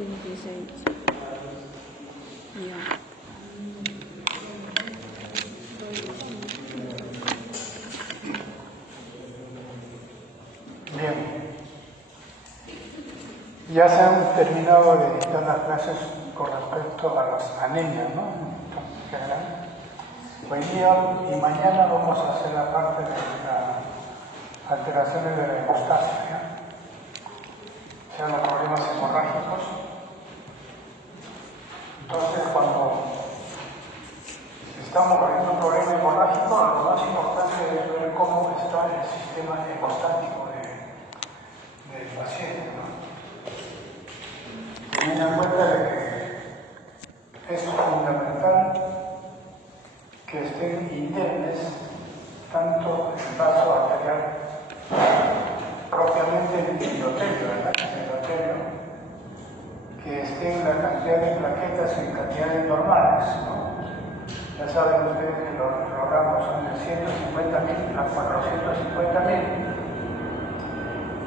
26. Ya. Bien. Ya se han terminado de dictar las clases con respecto a las anemias, ¿no? En general. Hoy día y mañana vamos a hacer la parte de las alteraciones de la hemostasia, ¿ya? O sea, los problemas hemorrágicos. Entonces, cuando estamos con un problema hemorrágico, lo más importante es ver cómo está el sistema hemostático del paciente, ¿no? Teniendo en cuenta de que es fundamental que estén indemnes tanto el vaso arterial propiamente en el endotelio, ¿verdad? En el endotelio, que estén la cantidad de plaquetas en cantidades normales, ¿no? Ya saben ustedes que los rangos son de 150.000 a 450.000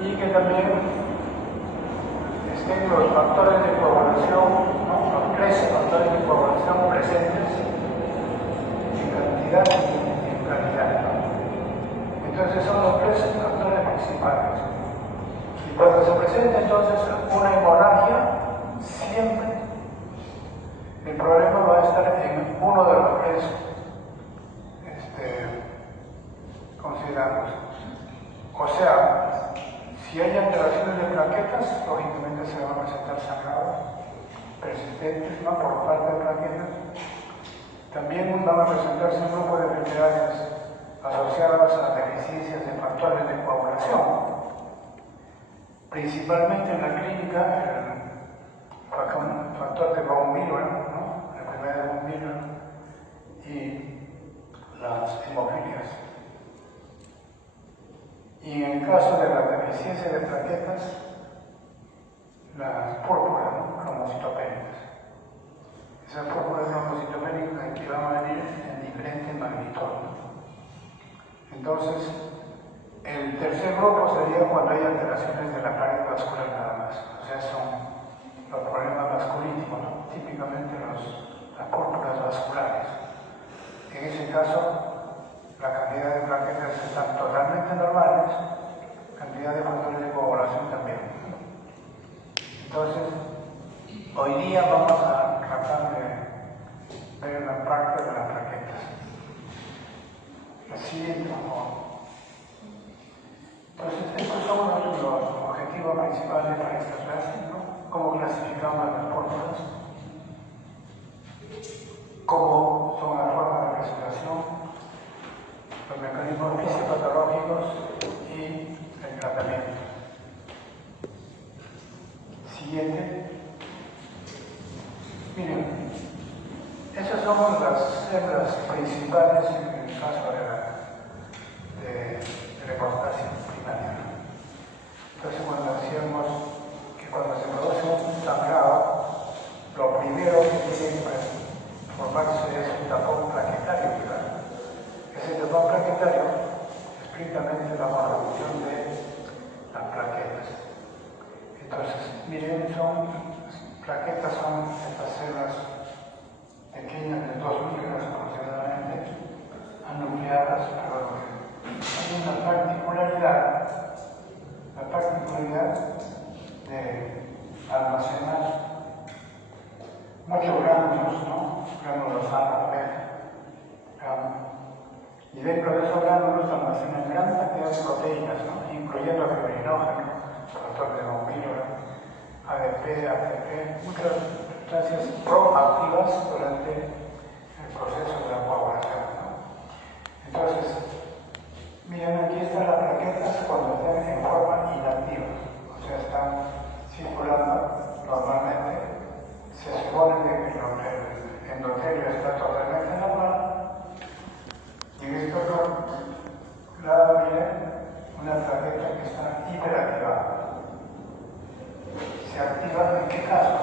y que también estén los factores de coagulación, ¿no? Los 13 factores de coagulación presentes en cantidad y en calidad, ¿no? Entonces son los 13 factores principales. Y cuando se presenta entonces una hemorragia, siempre el problema va a estar en uno de los tres considerados. O sea, si hay alteraciones de plaquetas, lógicamente se van a presentar sangrados persistentes, ¿no? Por falta de plaquetas. También van a presentarse un grupo de enfermedades asociadas a deficiencias de factores de coagulación. Principalmente en la clínica, el factor de von Willebrand, ¿no? La enfermedad de von Willebrand y las hemofilias. Y en el caso de la deficiencia de plaquetas, las púrpuras, ¿no? Cromocitopénicas. Esas púrpuras cromocitopénicas aquí van a venir en diferentes magnitudes, ¿no? Entonces, el tercer grupo sería cuando hay alteraciones de la pared vascular nada más. O sea, son los problemas vasculíticos, ¿no? Típicamente las púrpuras vasculares. En ese caso, la cantidad de plaquetas están totalmente normales, cantidad de factores de coagulación también. Entonces, hoy día vamos a tratar de ver la parte de las plaquetas. Así, entonces, estos son los objetivos principales para esta clase, ¿no? Cómo clasificamos las púrpuras, cómo son las formas de presentación, los mecanismos fisiopatológicos y el tratamiento. Siguiente. Miren, esas son las células principales en el caso de la hemostasia primaria. Entonces, cuando decíamos que cuando se produce un sangrado, lo primero que tiene que formarse es un tapón plaquetario, ¿verdad? Ese tapón plaquetario es estrictamente la formación de las plaquetas. Entonces, miren, plaquetas son estas células pequeñas de 2 micras aproximadamente, anucleadas, pero hay una particularidad, la particularidad de almacenar muchos gránulos, ¿no? Gránulos A, B, y dentro de esos gránulos almacenan gran cantidad de proteínas, ¿no? Incluyendo fibrinógeno, factor de von Willebrand, ADP, ATP, muchas sustancias proactivas durante el proceso de la coagulación, ¿no? Entonces, miren, aquí están las plaquetas cuando están en forma inactiva, o sea, están circulando normalmente. Se supone que el endotelio está totalmente normal. Y en este otro lado, miren, una plaqueta que está hiperactivada. ¿Se activa en qué casos?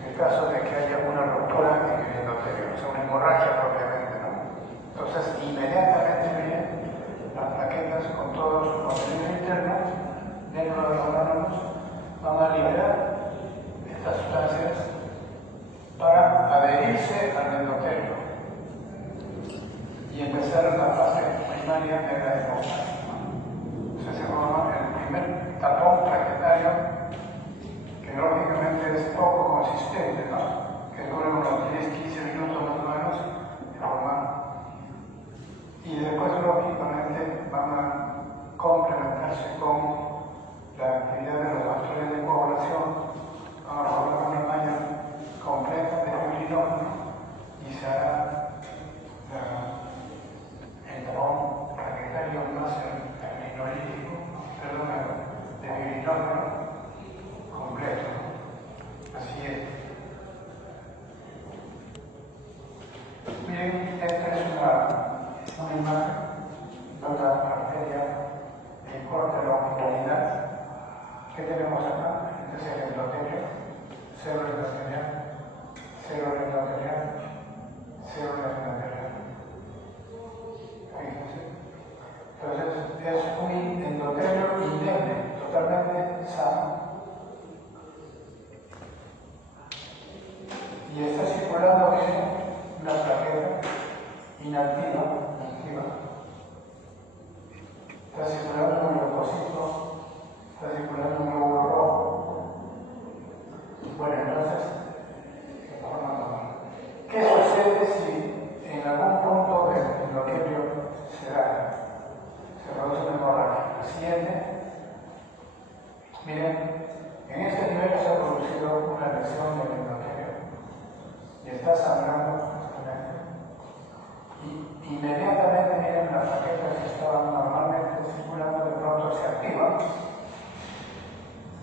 En el caso de que haya una ruptura en el endotelio, o sea, una hemorragia propiamente. vía media de hemostática, ¿no? Entonces se forma el primer tapón plaquetario, que lógicamente es poco consistente, ¿no? Que dura unos 10-15 minutos más o menos de formar. Y después, lógicamente, van a complementarse con la actividad de los factores de coagulación, van a formar una malla completa de fibrinogen y se hará el tapón plaquetario más el linolítico, perdón, de fibrinógeno completo, ¿no? Así es. Bien, esta es una imagen de una arteria de corta longitudinal. ¿Qué tenemos acá? Este es el endotelio, célula endotelial, célula endotelial, célula endotelial. Fíjense. Entonces es un endotelio indemne, totalmente sano. Y está circulando bien una plaqueta inactiva. Está circulando un leucocito, está circulando un glóbulo rojo. Bueno, entonces, de forma normal. ¿Qué sucede si en algún punto del endotelio se daña? Se produce una hemorragia. La siguiente, miren, en este nivel se ha producido una lesión del endotelio y está sangrando. Y inmediatamente, miren, las plaquetas que estaban normalmente circulando de pronto se activan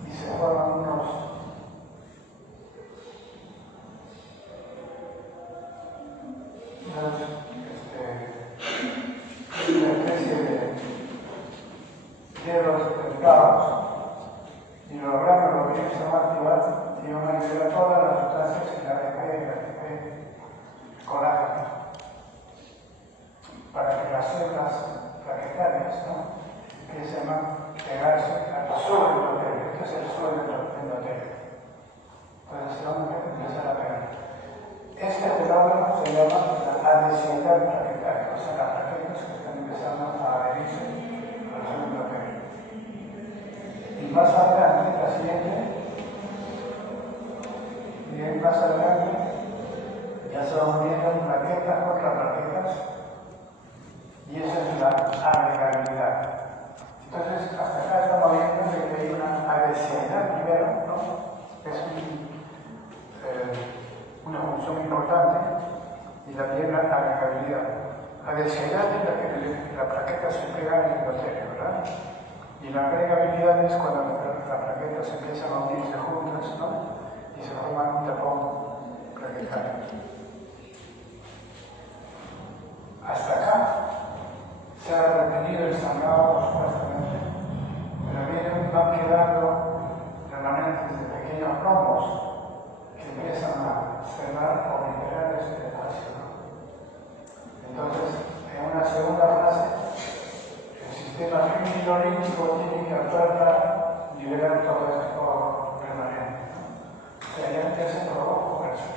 y se forman una especie de dedos dentados, y los órganos lo que se van a activar y van a liberar todas las sustancias que la ADP y la ATP colágeno, para que las células plaquetarias, ¿no?, empiecen a pegarse al suelo endotelio. Este es el suelo endotelio. Entonces se van a empezar a pegar. Este fenómeno se llama la adhesividad plaquetaria, o sea, las plaquetas que están empezando a adherirse al suelo endotelio. Y más adelante, la siguiente, y más adelante, ya se van uniendo plaquetas contra plaquetas. Y esa es la agregabilidad. Entonces, hasta acá estamos viendo que hay una adhesividad primero, ¿no? Es una función importante, y también la agregabilidad. Adhesividad es la que la plaqueta se pega en el endotelio, ¿verdad? Y la agregabilidad es cuando las plaquetas empiezan a unirse juntas, ¿no?, y se forma un tapón plaquetario. Hasta acá se ha retenido el sangrado, supuestamente, pero miren, van quedando remanentes de pequeños rombos que empiezan a cerrar o liberar este espacio, ¿no? Entonces, en una segunda fase, el sistema fibrinolítico tiene que actuar para liberar todo esto remanente, ¿no? O sea, ya empieza todo a moverse.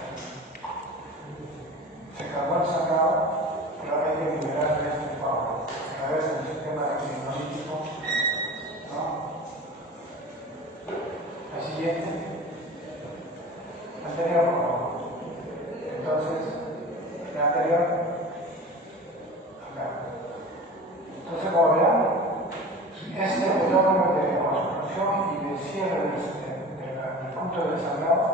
Se acabó el sangrado, pero hay que liberar este coágulo a través del sistema fibrinolítico, ¿no? La siguiente, anterior, por favor. Entonces, la anterior, acá. Entonces, como verán, este fenómeno de construcción y de cierre del punto del sangrado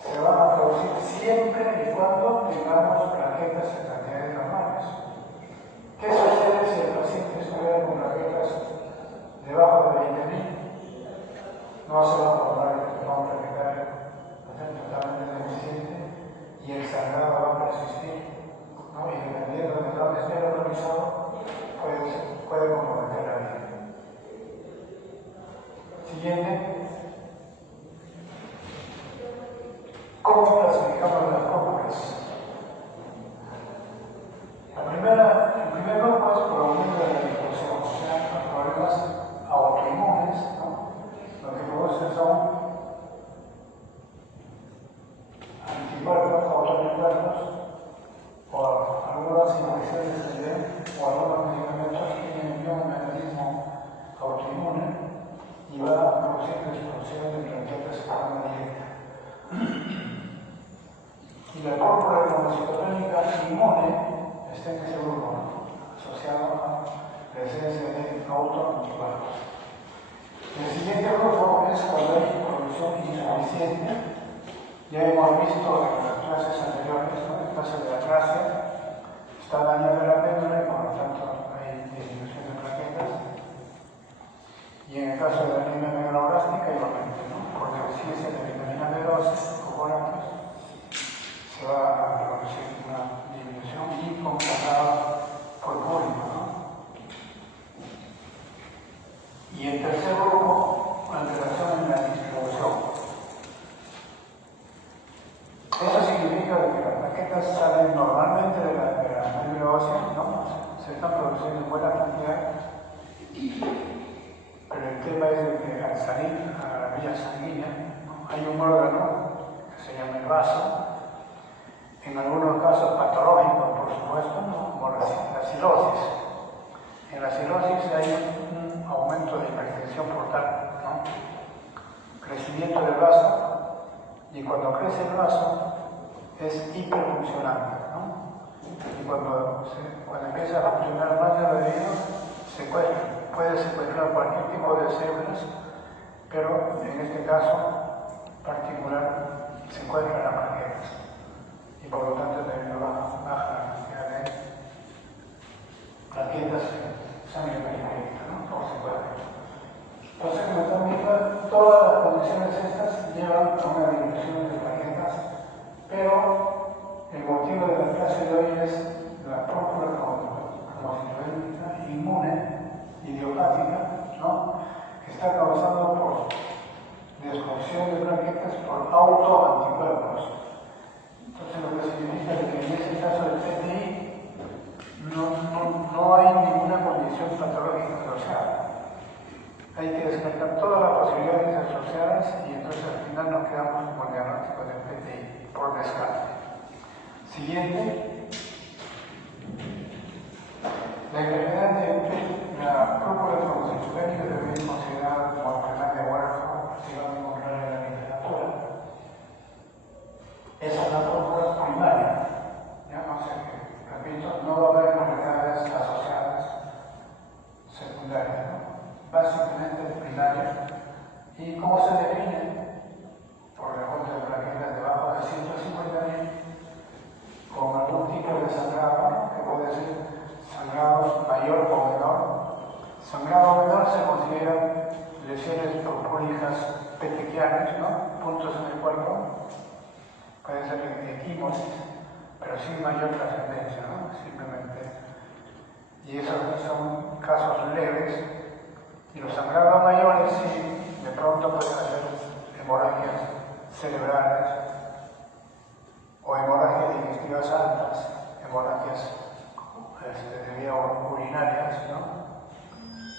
se van a producir siempre y cuando tengamos plaquetas en cantidades normales. ¿Qué sucede si el paciente estuviera con plaquetas debajo de 20.000? No se va a formar el tapón plaquetario, totalmente deficiente, y el sangrado va a persistir, ¿no? Y dependiendo de dónde esté localizado, puede comprometer la vida. Siguiente. ¿Cómo clasificamos las cópulas? El primer grupo es por aumento de la disfunción, o sea, los problemas autoinmunes, ¿no? Lo que producen son anticuerpos, autoanticuerpos, o algunas infecciones o algunos medicamentos inmune y va a producir destrucción de plaquetas de forma directa. Y la púrpura trombocitopénica inmune está en ese grupo, ¿no? Asociado a presencia de autoanticuerpos. El siguiente grupo es cuando hay producción insuficiente. Ya hemos visto en las clases anteriores, ¿no? En clase de aplasia, está dañada la médula y por lo tanto hay disminución de plaquetas. Y en el caso de la anemia megaloblástica, igualmente, ¿no? Por deficiencia de vitamina B12 o colágenos, se va a producir una disminución y compensada por público, ¿no? Y el tercer grupo, alteración en la distribución. Eso significa que las plaquetas salen normalmente de la médula ósea, ¿no? Se están produciendo en buena cantidad, pero el tema es de que al salir a la vía sanguínea, ¿no? Hay un órgano que se llama el vaso, en algunos casos patológicos, por supuesto, ¿no? Como la cirrosis. En la cirrosis hay un aumento de hipertensión portal, ¿no? Crecimiento del vaso, y cuando crece el vaso es hiperfuncionante, ¿no? Y cuando empieza a funcionar más de lo debido, puede secuestrar cualquier tipo de células, pero en este caso particular secuestra las plaquetas y por lo tanto también baja la cantidad de plaquetas en sangre periférica, ¿no? Por secuestra. Entonces, como están viendo, todas las condiciones estas llevan a una disminución de plaquetas, pero el motivo de la clase de hoy es la púrpura trombocitopénica inmune idiopática, ¿no? Que está causada por destrucción de plaquetas por autoanticuerpos. Entonces, lo que significa que en ese caso del PTI no hay ninguna condición patológica asociada. Hay que descartar todas las posibilidades asociadas y entonces al final nos quedamos con el diagnóstico del PTI por descarte. Siguiente. La enfermedad de la púrpura trombocitopénica debe ser considerada como enfermedad de huérfano, si van a encontrar en la literatura. Es una púrpura primaria. Ya no sé qué. Repito, no va a haber enfermedades asociadas secundarias, ¿no? Básicamente primaria. ¿Y cómo se define? Por reporte de plaquetas debajo de 150.000, con algún tipo de sangrado, que puede ser sangrado mayor o menor. Sangrado menor se considera lesiones purpúricas petequiales, ¿no? Puntos en el cuerpo. Puede ser equimosis, pero sin mayor trascendencia, ¿no? Simplemente. Y esos son casos leves. Y los sangrados mayores sí, de pronto pueden hacer hemorragias cerebrales o hemorragias digestivas altas, hemorragias de vía urinarias, ¿no?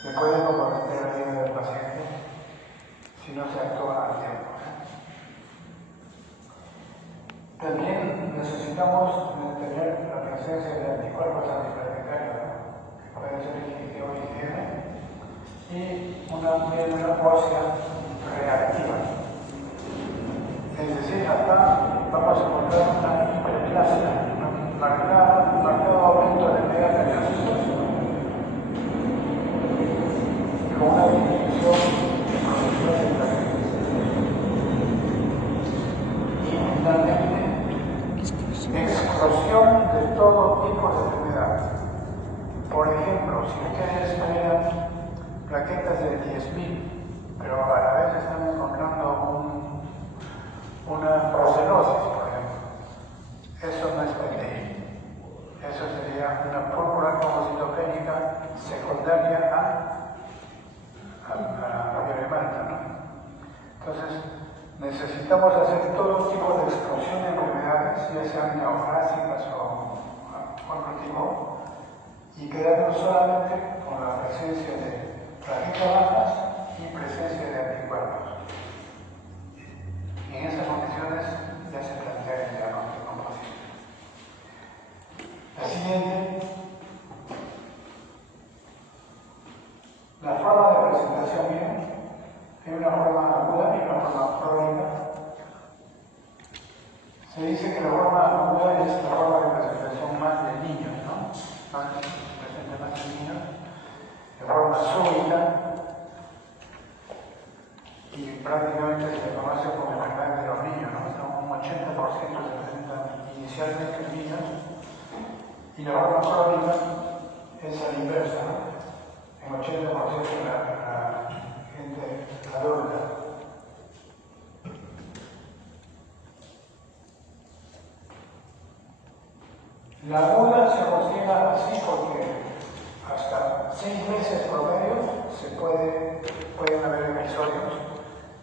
Que pueden comprometer la vida del paciente si no se actúa a tiempo. También necesitamos tener la presencia de anticuerpos antiplaquetarios, ¿no? Que pueden ser IgG o IgM, y una médula ósea reactiva. Es decir, acá vamos a encontrar una hiperplasia, un marcado aumento de megaplaquitos con una disminución de producción de plaquetas. Y finalmente, explosión de todo tipo de enfermedad. Por ejemplo, si ustedes vean plaquetas de 10.000, pero a la vez están encontrando una procenosis, por ejemplo. Eso no es PTI. Eso sería una púrpura trombocitopénica secundaria a la fiebre malta, ¿no? Entonces, necesitamos hacer todo tipo de explosión de enfermedades, ya sean neoplásicas o otro tipo, y quedarnos solamente con la presencia de plaquetas bajas y presencia de anticuerpos. Y en esas condiciones ya se plantea el diagnóstico posible. La siguiente, la forma de presentación es la forma de presentación más de niños, ¿no? Se presenta más en niños, de forma súbita, y prácticamente se conoce como enfermedad de los niños, ¿no? Un 80% se presenta inicialmente en niños, y la forma crónica es a la inversa, ¿no? En 80% la gente adulta. La aguda se considera así porque hasta 6 meses promedio pueden haber episodios,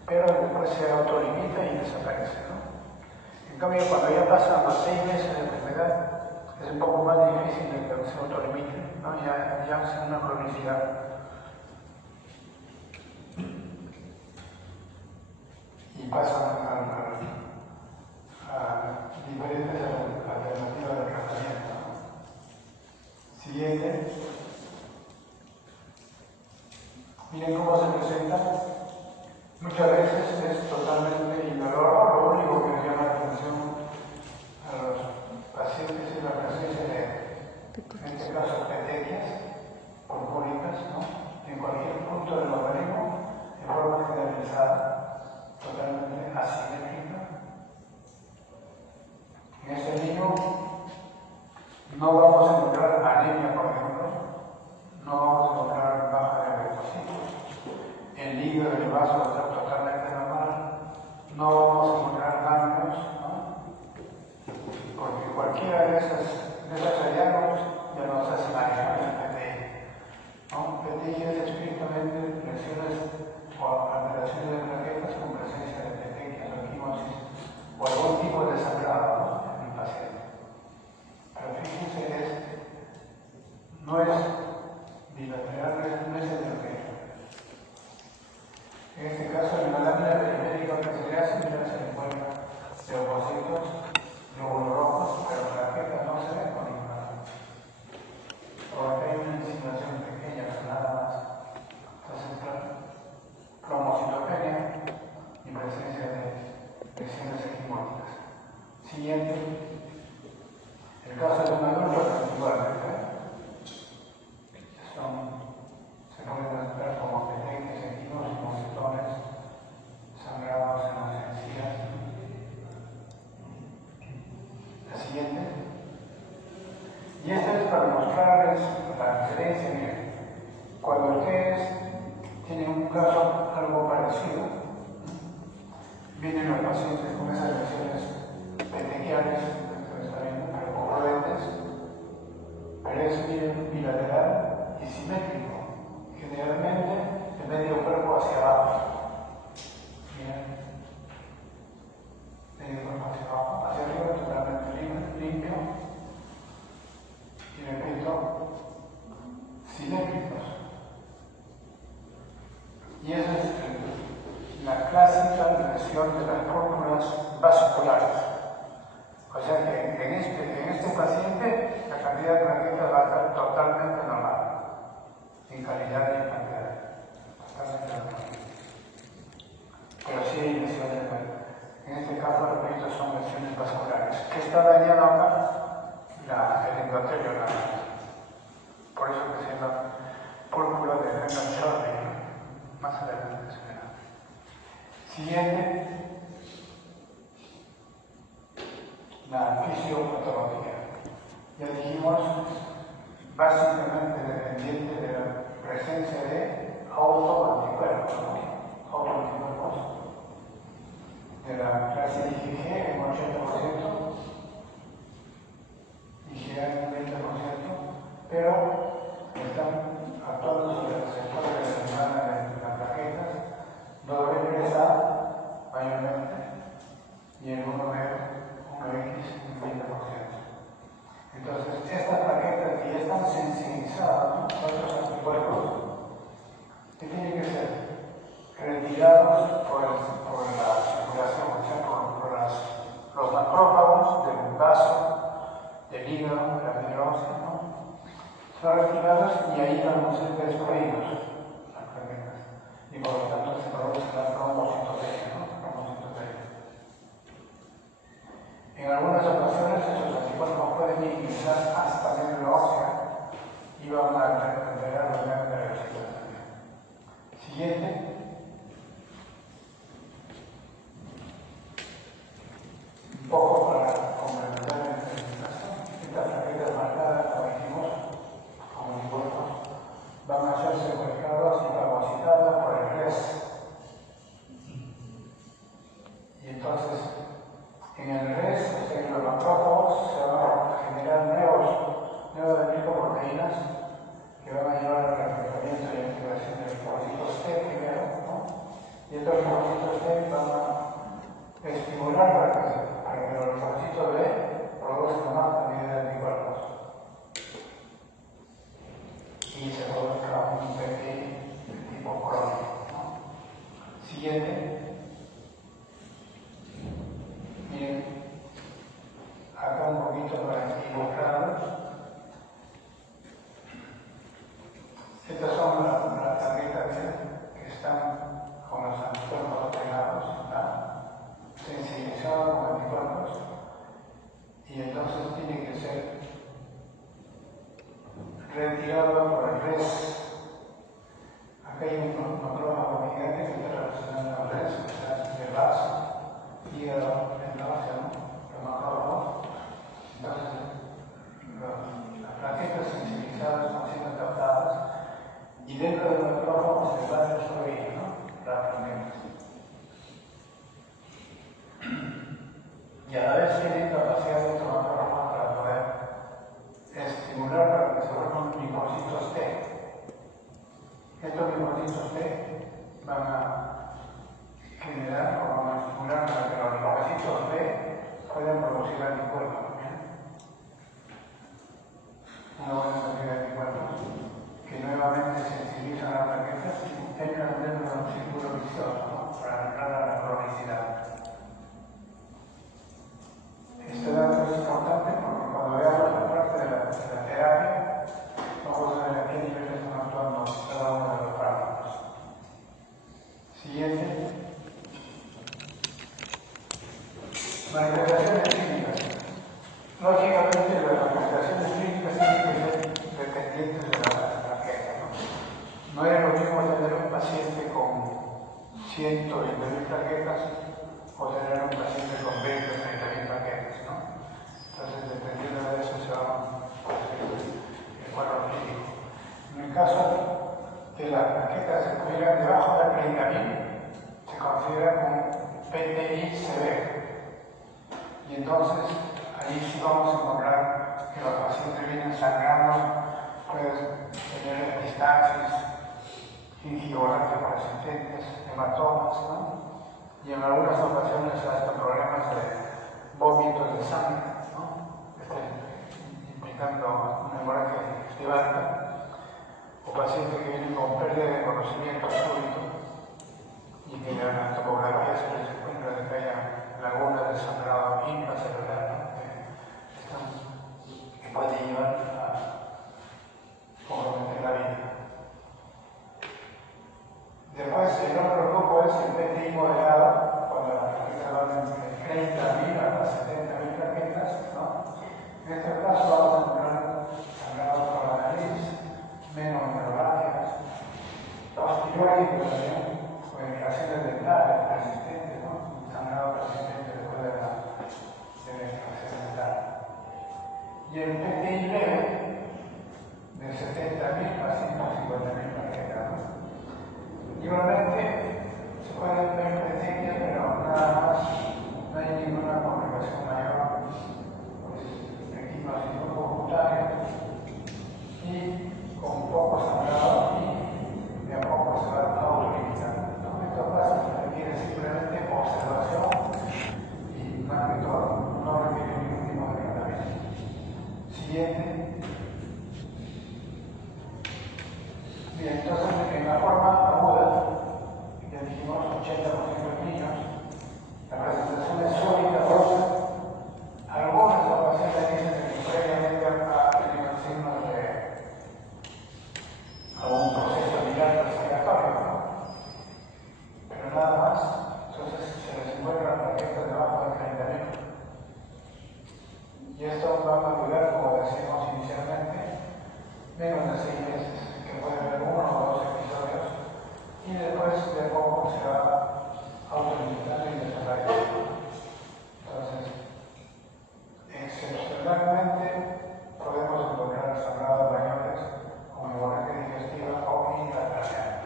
pero después se autolimita y desaparece, ¿no? En cambio, cuando ya pasan los 6 meses de enfermedad, es un poco más difícil de que se autolimite, ¿no? Ya es una cronicidad. Y pasan a diferentes alternativas de tratamiento, ¿no? Siguiente. Miren cómo se presenta. Muchas veces es totalmente indoloro. Lo único que llama la atención a los pacientes es la presencia de, en este caso, petequias purpúricas, ¿no? En cualquier punto del organismo, de forma generalizada, totalmente asimétrica. En este niño no vamos a encontrar anemia, por ejemplo, no vamos a encontrar baja de leucocitos, el hígado del vaso está totalmente normal, no vamos a encontrar ganglios, ¿no? Porque cualquiera de esos hallazgos ya nos hace manejar el PTI, ¿no? PTI es estrictamente lesiones o alteraciones de plaquetas con presencia de petequias o equimosis o algún tipo de sangrado, ¿no? En el paciente. Pero fíjense, no es bilateral, no es heterogéneo. En este caso, en la lámina periférica que se le hace, se encuentra leucocitos, glóbulos rojos, pero plaquetas no se ven con ninguna. Porque hay una insinuación pequeña, pero nada más. Entonces, cromocitopenia y presencia de lesiones equimóticas. Siguiente. El caso de un adulto principalmente, se pueden notar como petequias, equimosis, mocetones, sangrados en las encías. La siguiente. Y esta es para mostrarles la diferencia. Miren, cuando ustedes tienen un caso algo parecido, vienen los pacientes con esas lesiones petequiales, ustedes están viendo, pero ocurrentes, pero es bilateral y simétrico. Generalmente de medio cuerpo hacia abajo. Miren, medio cuerpo hacia abajo, hacia arriba totalmente limpio. Y repito, simétricos. Y esa es la clásica lesión de las púrpuras vasculares. O sea que en este paciente la cantidad de plaquetas va a estar totalmente normal, en calidad y en cantidad. Totalmente normal. Pero sí hay lesiones, en este caso, repito, son lesiones vasculares. ¿Qué está dañado acá? El endotelio, por eso que se llama púrpura de Hermann-Schörling, más adelante se verá. Siguiente, la fisiopatología. Ya dijimos, básicamente dependiente de la presencia de autoanticuerpos, ¿no? Autoanticuerpos de la clase IgG en 80%, IgA en 20%, pero están actuando sobre el receptor de la membrana de las plaquetas, AA mayormente, y el 1B, 1X en 20%. Entonces, estas plaquetas que ya están sensibilizadas con otros anticuerpos, que tienen que ser retirados por la circulación, o sea, por los macrófagos del vaso, del hígado, de la fibrosis, ¿no? Son retirados y ahí van a ser destruidos las plaquetas. Y por lo tanto se produce la trombocitopenia, ¿no? Trombocitopenia. En algunas ocasiones esos anticuerpos pueden ingresar hasta la médula ósea y van a alterar los niveles de leucocitos también. Siguiente. Un poco para complementar la identificación. Estas plaquetas marcadas, como dijimos, como anticuerpos, van a ser secuestrados y fagocitados por el RES. Y entonces, en el RES, o sea, en los macrófagos, se van a generar nuevas glicoproteínas que van a llevar al reclutamiento y activación de linfocitos T primero, ¿no? Y estos linfocitos T van a estimular para que los linfocitos B produzcan más cantidad de anticuerpos y se produzca un PPI de tipo crónico, ¿no? Siguiente. Miren, acá un poquito para ilustrarlos. Estas son las tarjetas que están con los anticuerpos pegados, sensibilizados con anticuerpos, y entonces tiene que ser retirado por el RES. Acá hay un macrófago gigante que está relacionado con el RES, o sea, el vaso, hígado, los macrófagos. Entonces, las plaquetas sensibilizadas están siendo captadas y dentro del macrófago se va a destruir, ¿no?, las plaquetas. Y a la vez tienen capacidad de estos macrófagos para poder estimular para que se vuelvan linfocitos T. Estos linfocitos T van a generar o van a estimular para que los linfocitos B puedan producir anticuerpos. Una buena cantidad de anticuerpos que nuevamente sensibilizan las plaquetas y entran dentro de un círculo vicioso, ¿no?, para entrar a la cronicidad. Este dato es importante porque cuando veamos la parte de la terapia, vamos a ver a qué niveles están actuando cada uno de los fármacos. Siguiente. Manifestaciones clínicas. Lógicamente, las manifestaciones clínicas tienen que ser dependientes de la plaqueta, ¿no? No es lo mismo tener un paciente con 120.000 plaquetas o tener un paciente con 20 o 30.000 plaquetas, ¿no? Entonces, dependiendo de eso, se va a hacer el cuadro clínico. En el caso que las plaquetas se encuentran debajo de 30.000, se considera un PTI severo. Y entonces, ahí sí vamos a encontrar que los pacientes vienen sangrando, pueden tener epistaxis, gingivolantes persistentes, hematomas, ¿no? Y en algunas ocasiones hasta problemas de vómitos de sangre, ¿no?, implicando una hemorragia digestiva, o pacientes que vienen con pérdida de conocimiento súbito y que en la tomografía se les encuentra que haya lagunas de sangrado intracelular, ¿no?, que puede llevar a comprometer la vida. Después, el otro grupo es el PTI moderado, cuando las plaquetas van entre 30.000 hasta 70.000 plaquetas, ¿no? En este caso vamos a encontrar sangrado por la nariz, menos neuralgias, posteriormente también, o irritaciones dentales persistentes, ¿no?, sangrado persistente después de la extracción dental. Y el PTI leve, de 70.000 a 150.000 plaquetas, ¿no? Igualmente, se pueden ver pequeñas, pero nada más, no hay ninguna complicación mayor, pues equimosis cutánea y con poco sangrado y de a poco se va autolimitando, ¿no? Estos pasos requieren simplemente observación y más que todo no requieren ningún tipo de tratamiento. Siguiente. Bien, entonces en la forma aguda, ya dijimos 80% de niños, la presentación es súbita, rosa. Algunas ocasiones dicen que previamente ha tenido signos de algún proceso viral respiratorio, ¿no?, pero nada más. Entonces se les encuentran plaquetas debajo de 30.000. menos de 6 meses, que puede haber 1 o 2 episodios, y después de poco se va autolimitando y desapareciendo. Entonces, excepcionalmente podemos encontrar sangrados mayores con hemorragia digestiva o intracraneal.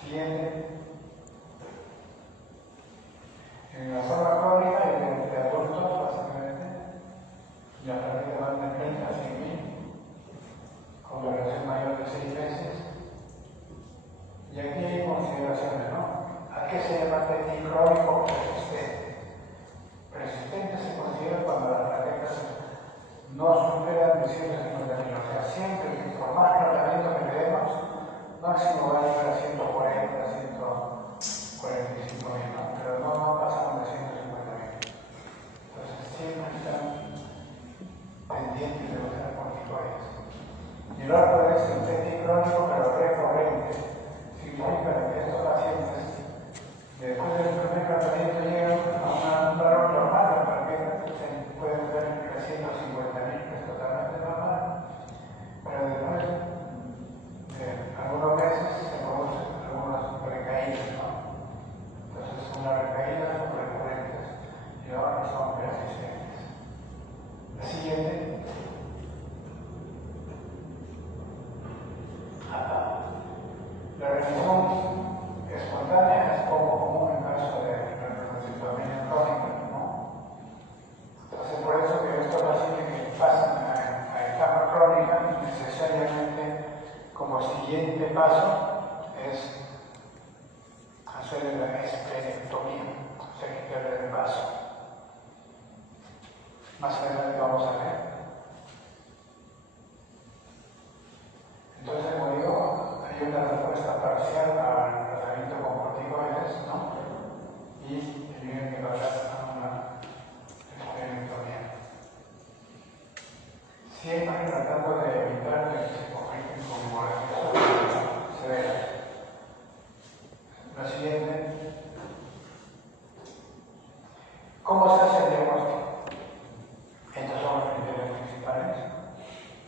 Siguiente. En la forma crónica y de adultos, básicamente, las plaquetas van de 30 a 100.000, con duración mayor de 6 meses. Y aquí hay consideraciones, ¿no? ¿A qué se llama TTI crónico persistente? Persistente se considera cuando las plaquetas no superan de 150.000, o sea, siempre que por más tratamiento que le demos, máximo va a llegar a 140, 145.000, ¿no? Pero no pasamos de 150.000. Entonces siempre están pendientes de usar corticoides. Y el otro es el TTI crónico pero recurrente. Significa que estos pacientes, después del primer tratamiento, llegan a un valor normal de plaquetas, se pueden ver entre 150.000, que es totalmente normal, pero después de algunos meses se producen algunas recaídas, ¿no? Entonces, unas recaídas son recurrentes y otras son persistentes. La siguiente. La remisión espontánea es poco común en caso de retrocetomía crónica, ¿no? Entonces, por eso que estos pacientes que pasan a etapa crónica, necesariamente como siguiente paso es hacer la esplenectomía, o sea, quitarle el vaso. Más adelante vamos a ver. Entonces, como digo, hay una respuesta parcial al tratamiento con corticoides, ¿no? Y tienen que pasar a una esplenectomía. Siempre tratando de evitar que se compliquen con hemorragias severas. La siguiente. ¿Cómo se hace el diagnóstico? Estos son los criterios principales.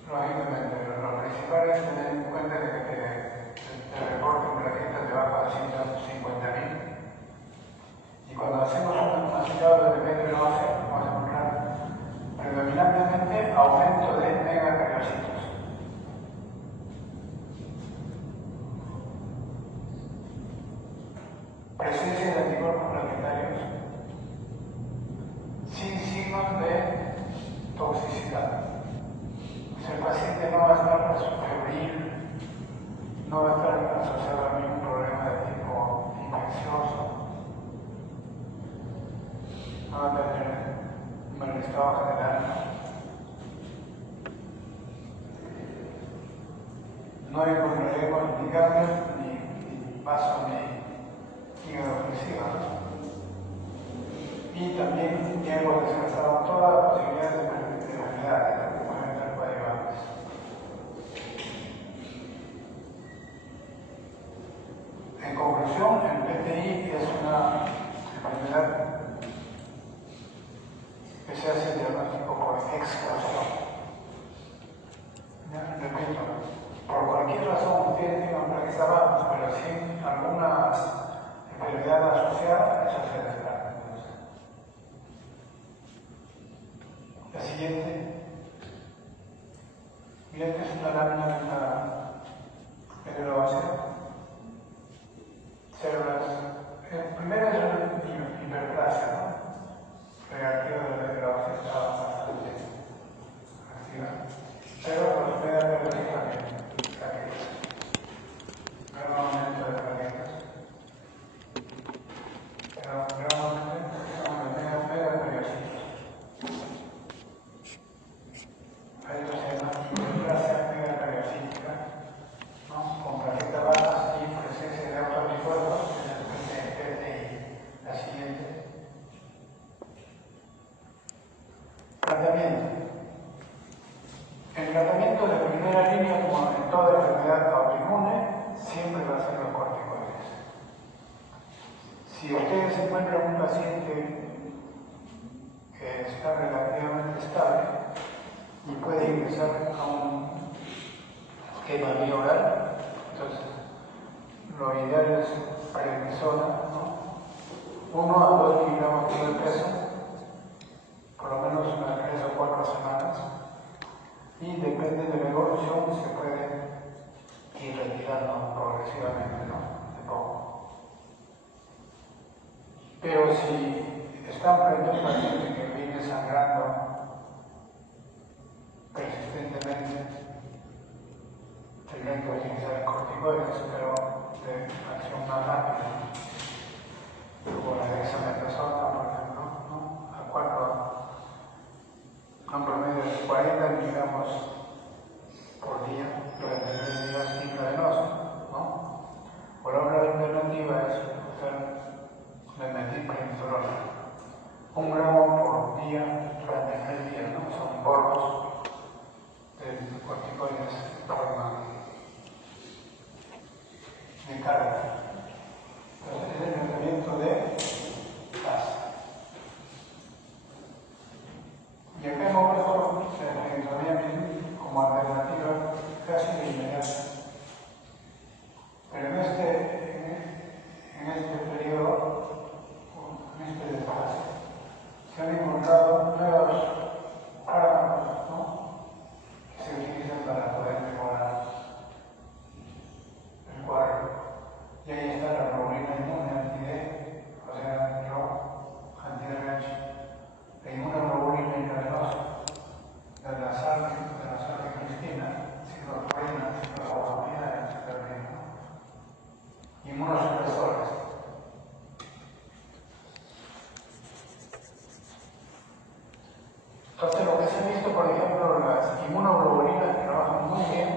Lógicamente, lo principal es tener en cuenta de que te reporten plaquetas debajo de 150.000. Y cuando hacemos un maceado de medio óseo, vamos a encontrar predominantemente aumento de megacariocitos. Presencia de anticuerpos plaquetarios sin signos de toxicidad. O sea, el paciente no va a estar febril, no va a estar asociado a ningún problema de tipo infeccioso, no va a tener un mal estado general. No encontraremos ni cambios, ni vaso, ni hígado flexivo, ¿no? Y también ya hemos descartado todas las posibilidades de enfermedades que pueden estar coadyuvantes. En conclusión, el PTI es una enfermedad que se hace el diagnóstico por exclusión. Repito, por cualquier razón ustedes tengan plaqueta baja, pero sin alguna enfermedad asociada, eso se descarta. La siguiente. Miren que es una lámina de la ósea. Células. Primero es la hiperplasia, ¿no? Reactiva de la ósea está bastante activa. Pero los megacariocitos también. Plaquetas. Gran aumento de plaquetas. Pero gran aumento son los megacariocitos. Hay dos temas, hiperplasia megacariocítica, ¿no? Con plaquetas bajas y presencia de autoanticuerpos, que es el PTI. La siguiente. Tratamiento. El tratamiento de primera línea, como en toda enfermedad autoinmune, siempre va a ser los corticoides. Si ustedes encuentran un paciente que está relativamente estable y puede ingresar a un quema vía oral. Entonces, lo ideal es prednisona, ¿no? 1 a 2 miligramos de peso, por lo menos unas 3 o 4 semanas, y depende de la evolución se puede ir retirando progresivamente, ¿no? De poco. Pero si están frente a un paciente que viene sangrando persistentemente, tendrían que utilizar corticoides, pero de acción más rápida, como la dexametasona, por ejemplo, ¿no? A 4, un promedio de 40 miligramos por día durante 3 días intravenoso, ¿no? O la otra alternativa es usar metilprednisolona, 1 gramo por día durante 3 días, ¿no? Son polvos de corticoides en forma de carga. Entonces, es el tratamiento de FAS. Y acá hemos puesto la penicilina como alternativa casi de inmediata. Pero en este periodo, en este desfase, se han encontrado nuevos fármacos, ¿no? Que se utilizan para poder mejorar el cuadro. Y ahí está la globulina inmune anti-D, o sea, anti-RH, la inmunoglobulina intravenosa, la sal cristina, ciclosporina, ciclohexamina, etc. Inmunosupresores. Entonces, lo que se ha visto, por ejemplo, las inmunoglobulinas que trabajan muy bien,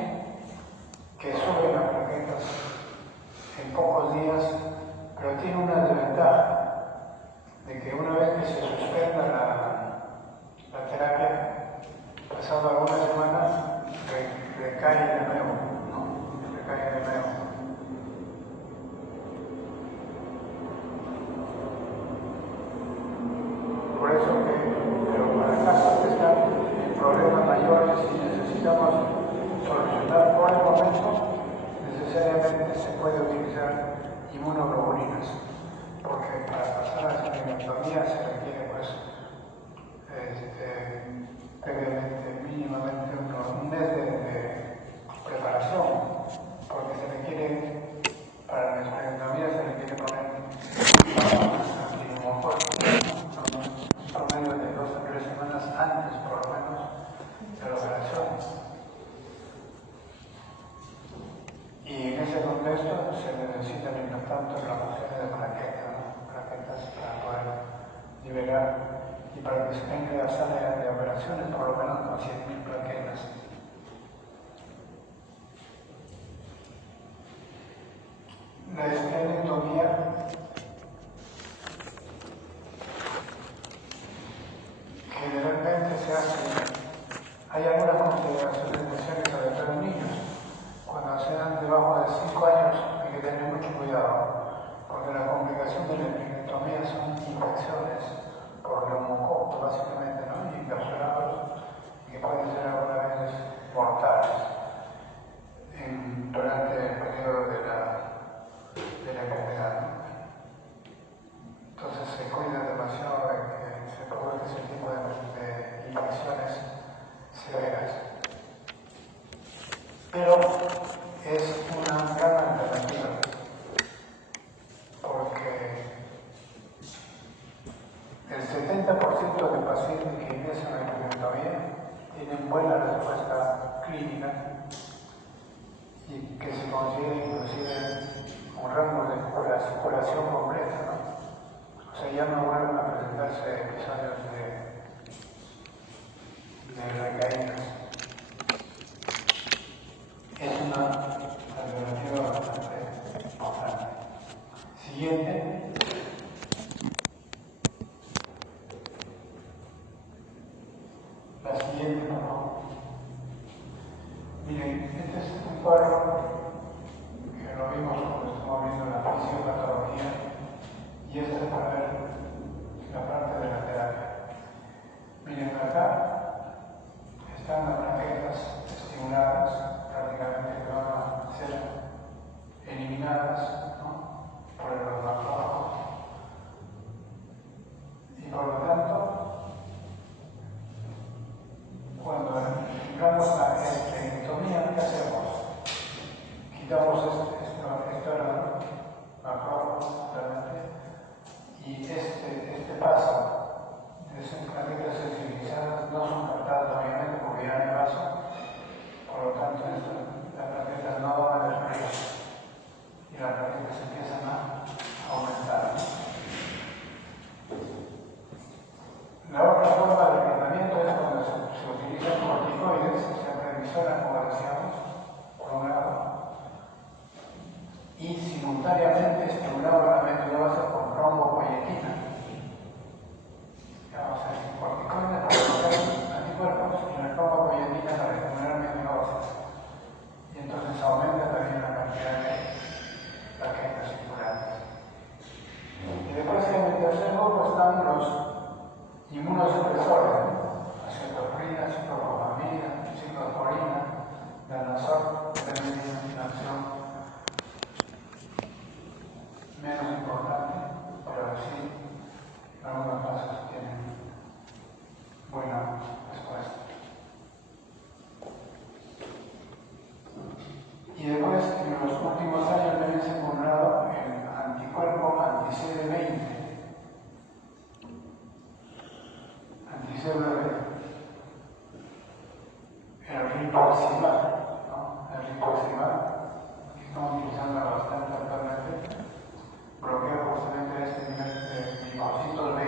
que suben las plaquetas en pocos días, pero tiene una desventaja, de que una vez que se suspenda la terapia, pasado algunas semanas, recae de nuevo, ¿no? Recae de nuevo. Por eso pero para casos que están en problemas mayores y necesitamos solucionar por el momento, necesariamente se puede utilizar inmunoglobulinas, porque para pasar a la esplenectomía se requiere, pues, previamente, mínimamente un mes de preparación, porque se requiere, para la esplenectomía se requiere poner un promedio de 2 a 3 semanas antes, por lo menos, de la operación. Y en ese contexto se necesita, mientras tanto, remoción de plaquetas, ¿no? Plaquetas para poder liberar y para que se tenga la sala de operaciones por lo menos con 100.000 plaquetas. La esplenectomía generalmente se hace, hay algunas consideraciones especiales sobre todo en niños. Cuando se dan debajo de 5 años hay que tener mucho cuidado, porque la complicación de la esplenectomía son infecciones por neumococo, básicamente, ¿no? Y encapsulados, que pueden ser algunas veces mortales durante el periodo de la enfermedad, ¿no? Entonces se cuida demasiado de que se produzca ese tipo de infecciones severas. Pero es una gran alternativa, porque el 70% de pacientes que ingresan a la esplenectomía tienen buena respuesta clínica y que se considera inclusive un rango de curación completa, ¿no? O sea, ya no vuelven a presentarse episodios de recaídas. Es una alternativa bastante importante. Siguiente. La siguiente, por favor. Miren, este es un cuadro que lo vimos cuando estamos viendo la fisiopatología, y esta es para ver la parte de la terapia. Miren, acá están las plaquetas estimuladas, prácticamente como decíamos, por un lado, y simultáneamente estimulaba la médula ósea con rombopoietina. Vamos a decir, corticoides para bloquear anticuerpos y la rombopoietina para estimular médula ósea. Y entonces aumenta también la cantidad de plaquetas circulantes. Y después en el tercer grupo están los inmunosupresores, acetoprina, ciclopamida, ciclosporina, danazol, acción menos importante, pero sí, en algunos casos tienen buena respuesta. Y después, en los últimos años también se ha encontrado el anticuerpo anti-CD20, anticélula B, el rituximab, ¿no? El rituximab, que estamos utilizando bastante actualmente, bloquea justamente este nivel de linfocitos B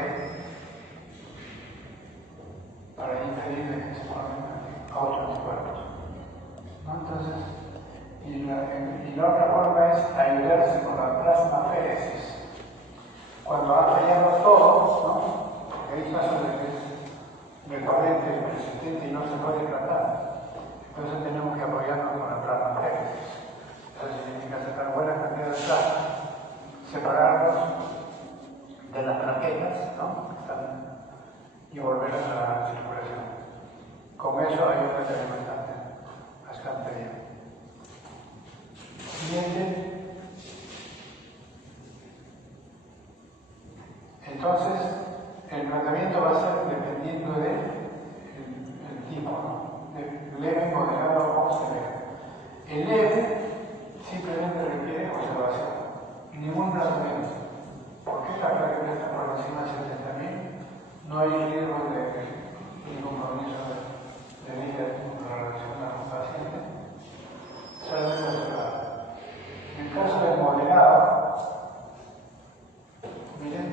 para impedir que se formen autoanticuerpos, ¿no? Entonces, y la otra forma es ayudarse con la plasmaféresis. Cuando ha fallado todo, ¿no? Porque hay casos de que es recurrente, persistente y no se puede tratar. Entonces tenemos que apoyarnos con la plasmaféresis. Eso significa sacar buena cantidad de plasma, separarlos de las plaquetas, ¿no? Y volverlas a la circulación. Con eso ayuda también bastante bien. Siguiente. Entonces, el tratamiento va a ser dependiendo del tipo, ¿no? De leve, moderado o severo. El leve simplemente requiere observación, ningún tratamiento. ¿Por qué la plaqueta está por encima de 70.000? No hay riesgo de ningún compromiso de vida en relación a un paciente. Solamente observar. En el caso de moderado, miren,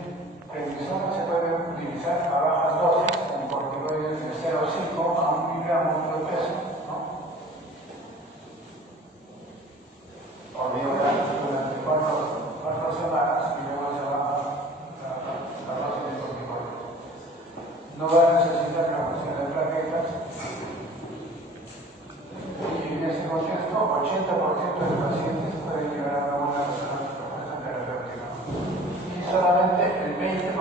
prednisona se puede utilizar a bajas dosis en corticoides de 0,5 a 1 miligramo de peso, ¿no? Por vía oral durante 4 semanas y luego se baja la dosis de corticoides. No va a necesitar la cuestión de plaquetas. Y en ese contexto, 80% de pacientes pueden llegar a una respuesta terapéutica. Y solamente el 20%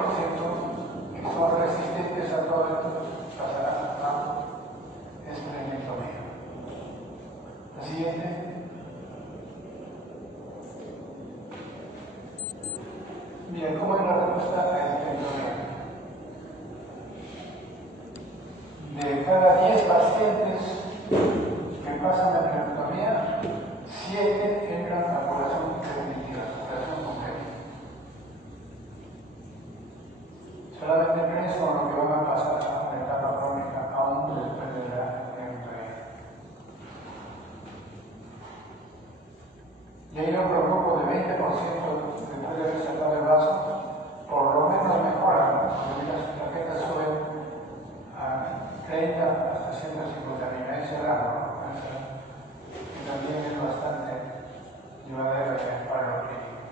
que son resistentes a todo esto pasarán a esplenectomía. La siguiente. Miren, ¿cómo es la respuesta a la esplenectomía? De cada 10 pacientes que pasan la esplenectomía, 7 entran a curación definitiva, curación completa. Solamente 3 son los que van a pasar a una etapa crónica aún después de la esplenectomía. Y hay otro grupo de 20% después de haber sacado el vaso, por lo menos mejoran, porque las plaquetas suben a 30 hasta 150.000, ahí cerramos, ¿no? Que también es bastante llevadero para los clínicos.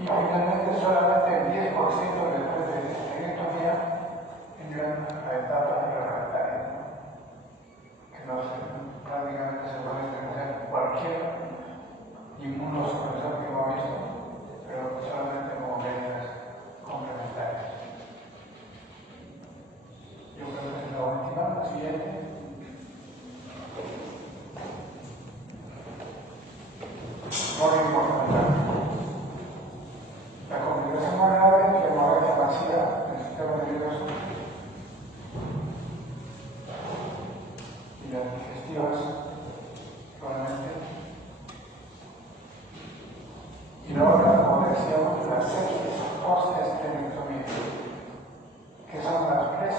Y finalmente solamente el 10% después de esplenectomía entran a la etapa reglamentaria, ¿no? Que no se, prácticamente se puede utilizar cualquier inmunosupresor que hemos visto, pero solamente como medidas complementarias. Yo creo que es la última, la siguiente. Muy importante. La complicación más grave es la hemorragia masiva del sistema nervioso y las digestivas, probablemente. Y la otra, como decíamos, la sepsis post-esplenectomía, que son las 3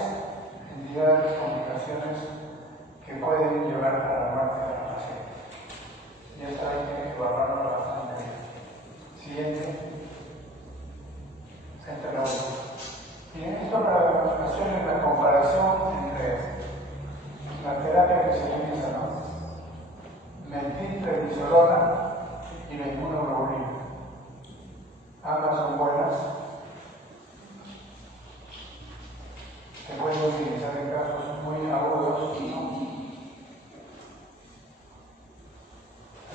entidades, complicaciones que pueden llevar a la muerte de los pacientes. Y esto hay que evaluarlo bastante bien. Siguiente. Esta es la última. Bien, esto para hacer la comparación entre la terapia que se utiliza, ¿no? Metilprednisolona y la inmunoglobulina. Ambas son buenas. Se puede utilizar en casos muy agudos, ¿no?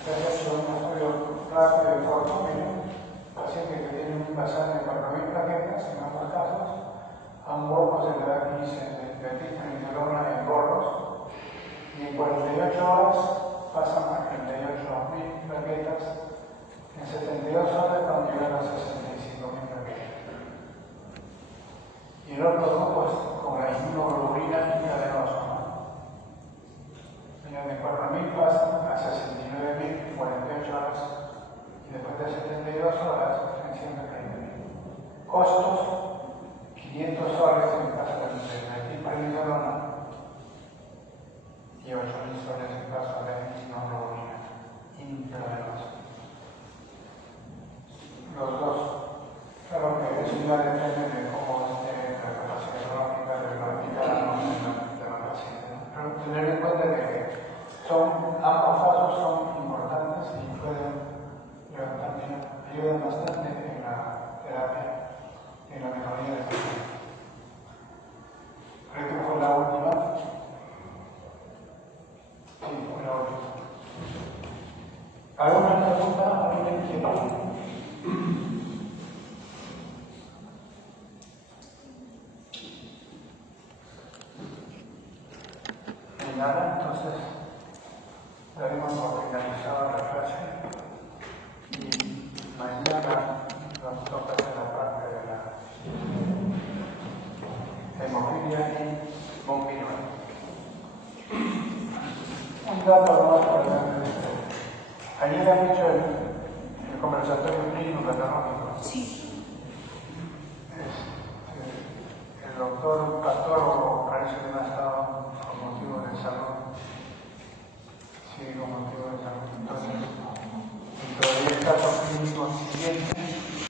Acá se ha hecho un estudio rápido y corto, miren, paciente que tiene un basal de 4.000 plaquetas, en ambos casos, a un grupo se le da 15 de metilprednisolona en gorros, y en 48 horas pasan a 38.000 plaquetas, en 72 horas están llegando a 65.000 plaquetas. Y el otro grupo es con la inmunoglobulina intravenosa, ¿no? De 4.000 pasan a 69.000 en 48 horas y después de 72 horas en 130.000. Costos, 500 soles en caso de metilprednisolona y 8.000 soles en caso de inmunoglobulina intravenosa. Los dos. Claro que eso ya depende de cómo esté la capacidad económica de la paciente. Pero tener en cuenta que ambos casos son importantes y también ayudan bastante en la terapia, en la mejoría del paciente. Creo que fue la última. Sí, fue la última. ¿Alguna pregunta? ¿Alguien quiere? Nada, entonces daremos por finalizada la clase y mañana nos toca hacer la parte de la hemofilia y bombino. Un dato más para darles. Ayer han hecho el conversatorio clínico patológico. Sí. El doctor patólogo parece